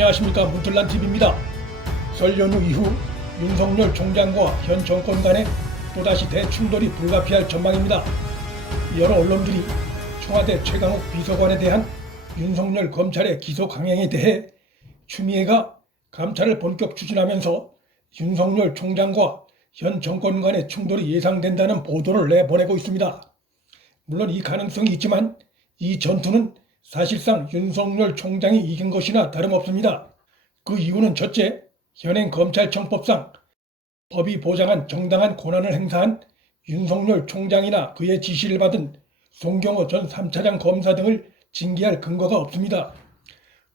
안녕하십니까. 문틀란TV입니다. 설 연휴 이후 윤석열 총장과 현 정권 간에 또다시 대충돌이 불가피할 전망입니다. 여러 언론들이 청와대 최강욱 비서관에 대한 윤석열 검찰의 기소 강행에 대해 추미애가 감찰을 본격 추진하면서 윤석열 총장과 현 정권 간의 충돌이 예상된다는 보도를 내보내고 있습니다. 물론 이 가능성이 있지만 이 전투는 사실상 윤석열 총장이 이긴 것이나 다름없습니다. 그 이유는 첫째, 현행 검찰청법상 법이 보장한 정당한 권한을 행사한 윤석열 총장이나 그의 지시를 받은 송경호 전 3차장 검사 등을 징계할 근거가 없습니다.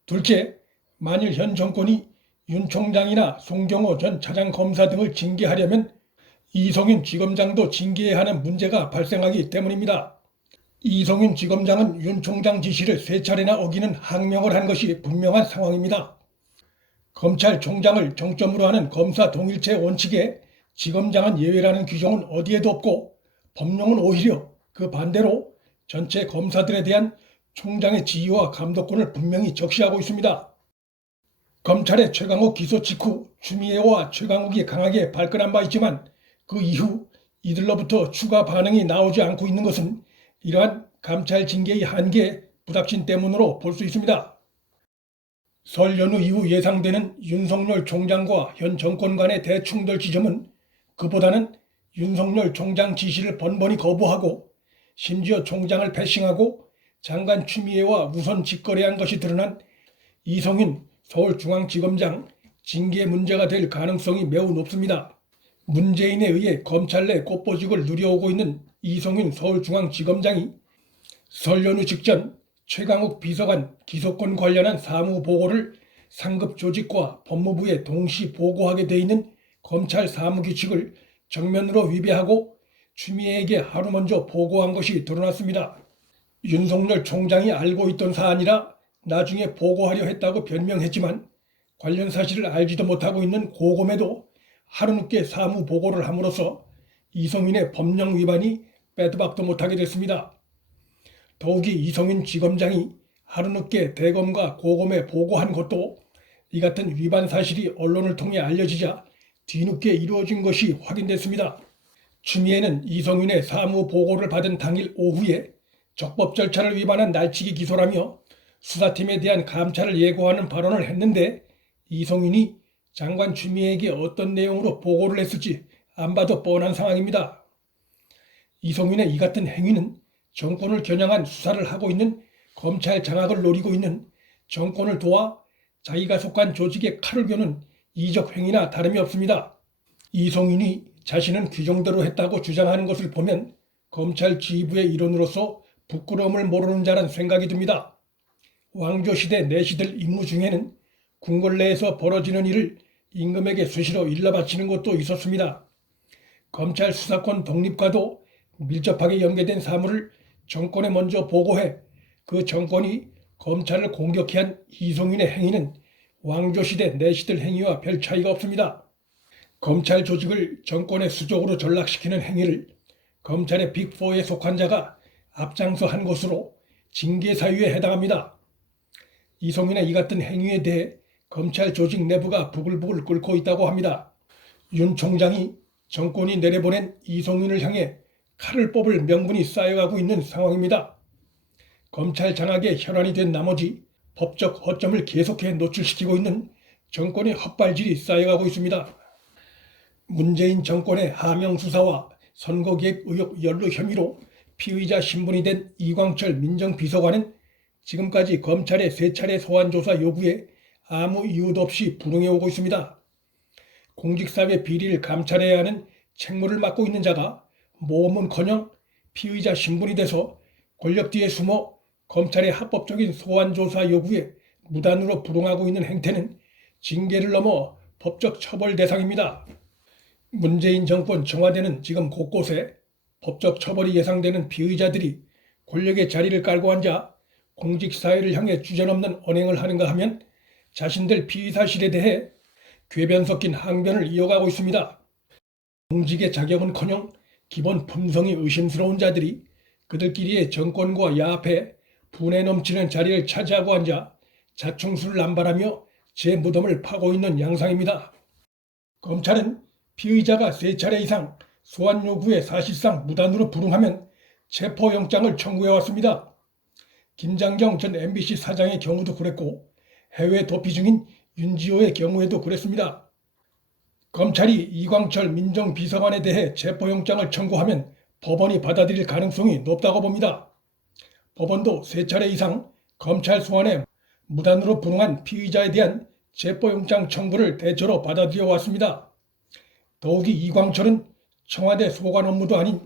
둘째, 만일 현 정권이 윤 총장이나 송경호 전 차장 검사 등을 징계하려면 이성윤 지검장도 징계해야 하는 문제가 발생하기 때문입니다. 이성윤 지검장은 윤 총장 지시를 3차례나 어기는 항명을 한 것이 분명한 상황입니다. 검찰총장을 정점으로 하는 검사 동일체 원칙에 지검장은 예외라는 규정은 어디에도 없고 법령은 오히려 그 반대로 전체 검사들에 대한 총장의 지휘와 감독권을 분명히 적시하고 있습니다. 검찰의 최강욱 기소 직후 추미애와 최강욱이 강하게 발끈한 바 있지만 그 이후 이들로부터 추가 반응이 나오지 않고 있는 것은 이러한 감찰 징계의 한계 부닥친 때문으로 볼 수 있습니다. 설 연휴 이후 예상되는 윤석열 총장과 현 정권 간의 대충돌 지점은 그보다는 윤석열 총장 지시를 번번이 거부하고 심지어 총장을 패싱하고 장관 추미애와 우선 직거래한 것이 드러난 이성윤 서울중앙지검장 징계 문제가 될 가능성이 매우 높습니다. 문재인에 의해 검찰 내 꽃보직을 누려오고 있는 이성윤 서울중앙지검장이 설 연휴 직전 최강욱 비서관 기소권 관련한 사무보고를 상급 조직과 법무부에 동시 보고하게 돼 있는 검찰 사무규칙을 정면으로 위배하고 추미애에게 하루 먼저 보고한 것이 드러났습니다. 윤석열 총장이 알고 있던 사안이라 나중에 보고하려 했다고 변명했지만 관련 사실을 알지도 못하고 있는 고검에도 하루 늦게 사무보고를 함으로써 이성윤의 법령 위반이 빼도 박도 못하게 됐습니다. 더욱이 이성윤 지검장이 하루 늦게 대검과 고검에 보고한 것도 이 같은 위반 사실이 언론을 통해 알려지자 뒤늦게 이루어진 것이 확인됐습니다. 추미애는 이성윤의 사무보고를 받은 당일 오후에 적법 절차를 위반한 날치기 기소라며 수사팀에 대한 감찰을 예고하는 발언을 했는데 이성윤이 장관 추미애에게 어떤 내용으로 보고를 했을지 안 봐도 뻔한 상황입니다. 이성윤의 이 같은 행위는 정권을 겨냥한 수사를 하고 있는 검찰 장악을 노리고 있는 정권을 도와 자기가 속한 조직에 칼을 겨눈 이적 행위나 다름이 없습니다. 이성윤이 자신은 규정대로 했다고 주장하는 것을 보면 검찰 지휘부의 일원으로서 부끄러움을 모르는 자란 생각이 듭니다. 왕조시대 내시들 임무 중에는 궁궐 내에서 벌어지는 일을 임금에게 수시로 일러바치는 것도 있었습니다. 검찰 수사권 독립과도 밀접하게 연계된 사물을 정권에 먼저 보고해 그 정권이 검찰을 공격해 한 이성윤의 행위는 왕조시대 내시들 행위와 별 차이가 없습니다. 검찰 조직을 정권의 수족으로 전락시키는 행위를 검찰의 빅4에 속한 자가 앞장서 한 것으로 징계 사유에 해당합니다. 이성윤의 이 같은 행위에 대해 검찰 조직 내부가 부글부글 끓고 있다고 합니다. 윤 총장이 정권이 내려보낸 이성윤을 향해 칼을 뽑을 명분이 쌓여가고 있는 상황입니다. 검찰 장악에 혈안이 된 나머지 법적 허점을 계속해 노출시키고 있는 정권의 헛발질이 쌓여가고 있습니다. 문재인 정권의 하명 수사와 선거 개입 의혹 연루 혐의로 피의자 신분이 된 이광철 민정비서관은 지금까지 검찰의 3차례 소환조사 요구에 아무 이유도 없이 불응해오고 있습니다. 공직사회 비리를 감찰해야 하는 책무를 맡고 있는 자가 모험은커녕 피의자 신분이 돼서 권력 뒤에 숨어 검찰의 합법적인 소환조사 요구에 무단으로 불응하고 있는 행태는 징계를 넘어 법적 처벌 대상입니다. 문재인 정권 청와대는 지금 곳곳에 법적 처벌이 예상되는 피의자들이 권력의 자리를 깔고 앉아 공직사회를 향해 주저넘는 언행을 하는가 하면 자신들 피의 사실에 대해 궤변 섞인 항변을 이어가고 있습니다. 공직의 자격은커녕 기본 품성이 의심스러운 자들이 그들끼리의 정권과 야합해 분에 넘치는 자리를 차지하고 앉아 자충수를 남발하며 제 무덤을 파고 있는 양상입니다. 검찰은 피의자가 3차례 이상 소환 요구에 사실상 무단으로 불응하면 체포영장을 청구해왔습니다. 김장경 전 MBC 사장의 경우도 그랬고 해외 도피 중인 윤지호의 경우에도 그랬습니다. 검찰이 이광철 민정비서관에 대해 체포영장을 청구하면 법원이 받아들일 가능성이 높다고 봅니다. 법원도 3차례 이상 검찰 소환에 무단으로 불응한 피의자에 대한 체포영장 청구를 대체로 받아들여 왔습니다. 더욱이 이광철은 청와대 소관 업무도 아닌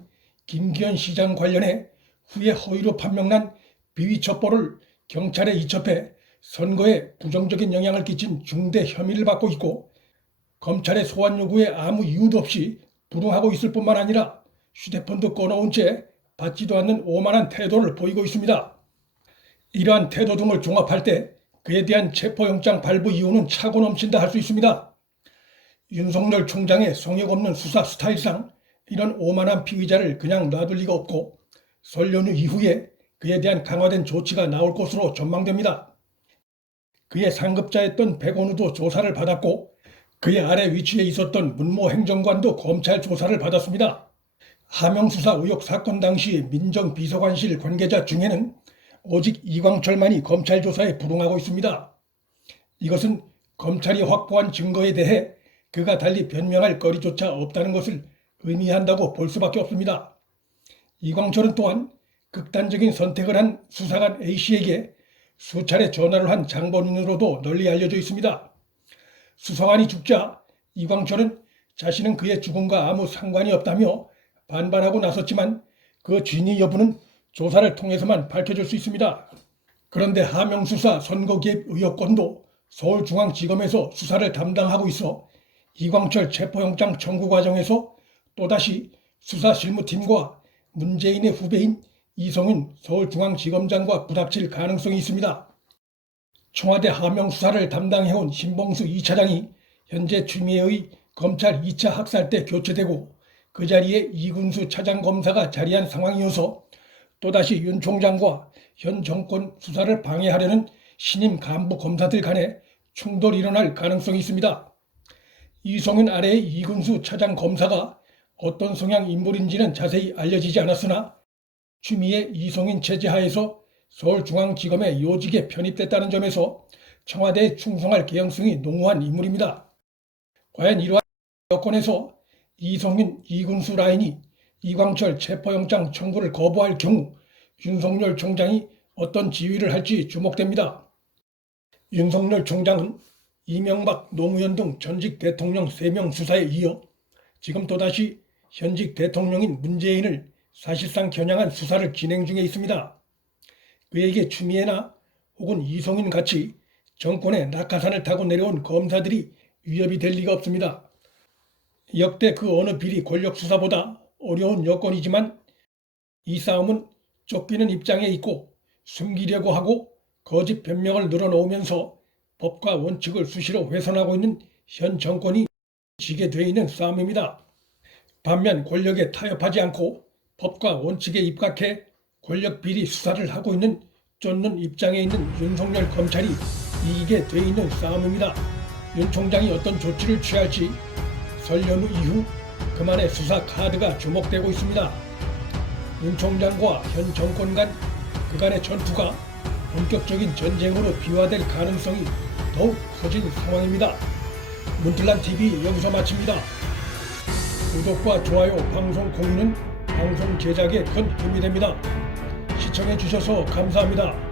김기현 시장 관련해 후에 허위로 판명난 비위 첩보를 경찰에 이첩해 선거에 부정적인 영향을 끼친 중대 혐의를 받고 있고 검찰의 소환 요구에 아무 이유도 없이 불응하고 있을 뿐만 아니라 휴대폰도 꺼놓은 채 받지도 않는 오만한 태도를 보이고 있습니다. 이러한 태도 등을 종합할 때 그에 대한 체포영장 발부 이유는 차고 넘친다 할 수 있습니다. 윤석열 총장의 성역 없는 수사 스타일상 이런 오만한 피의자를 그냥 놔둘 리가 없고 설 연휴 이후에 그에 대한 강화된 조치가 나올 것으로 전망됩니다. 그의 상급자였던 백원우도 조사를 받았고 그의 아래 위치에 있었던 문모 행정관도 검찰 조사를 받았습니다. 하명수사 의혹 사건 당시 민정비서관실 관계자 중에는 오직 이광철만이 검찰 조사에 불응하고 있습니다. 이것은 검찰이 확보한 증거에 대해 그가 달리 변명할 거리조차 없다는 것을 의미한다고 볼 수밖에 없습니다. 이광철은 또한 극단적인 선택을 한 수사관 A씨에게 수차례 전화를 한 장본인으로도 널리 알려져 있습니다. 수사관이 죽자 이광철은 자신은 그의 죽음과 아무 상관이 없다며 반발하고 나섰지만 그 진위 여부는 조사를 통해서만 밝혀질 수 있습니다. 그런데 하명수사 선거 개입 의혹 건도 서울중앙지검에서 수사를 담당하고 있어 이광철 체포영장 청구 과정에서 또다시 수사실무팀과 문재인의 후배인 이성윤 서울중앙지검장과 부닥칠 가능성이 있습니다. 청와대 하명수사를 담당해온 신봉수 2차장이 현재 추미애의 검찰 2차 학살 때 교체되고 그 자리에 이군수 차장검사가 자리한 상황이어서 또다시 윤 총장과 현 정권 수사를 방해하려는 신임 간부 검사들 간에 충돌이 일어날 가능성이 있습니다. 이성윤 아래의 이군수 차장검사가 어떤 성향 인물인지는 자세히 알려지지 않았으나 추미애 이성윤 체제 하에서 서울중앙지검의 요직에 편입됐다는 점에서 청와대에 충성할 개연성이 농후한 인물입니다. 과연 이러한 여건에서 이성윤, 이군수 라인이 이광철 체포영장 청구를 거부할 경우 윤석열 총장이 어떤 지휘를 할지 주목됩니다. 윤석열 총장은 이명박, 노무현 등 전직 대통령 3명 수사에 이어 지금 또다시 현직 대통령인 문재인을 사실상 겨냥한 수사를 진행 중에 있습니다. 그에게 추미애나 혹은 이성윤 같이 정권의 낙하산을 타고 내려온 검사들이 위협이 될 리가 없습니다. 역대 그 어느 비리 권력 수사보다 어려운 여건이지만 이 싸움은 쫓기는 입장에 있고 숨기려고 하고 거짓 변명을 늘어놓으면서 법과 원칙을 수시로 훼손하고 있는 현 정권이 지게 돼 있는 싸움입니다. 반면 권력에 타협하지 않고 법과 원칙에 입각해 권력 비리 수사를 하고 있는 쫓는 입장에 있는 윤석열 검찰이 이기게 돼 있는 싸움입니다. 윤 총장이 어떤 조치를 취할지 설 연휴 이후 그만의 수사 카드가 주목되고 있습니다. 윤 총장과 현 정권 간 그간의 전투가 본격적인 전쟁으로 비화될 가능성이 더욱 커진 상황입니다. 문틀란TV 여기서 마칩니다. 구독과 좋아요, 방송 공유는 방송 제작에 큰 힘이 됩니다. 시청해주셔서 감사합니다.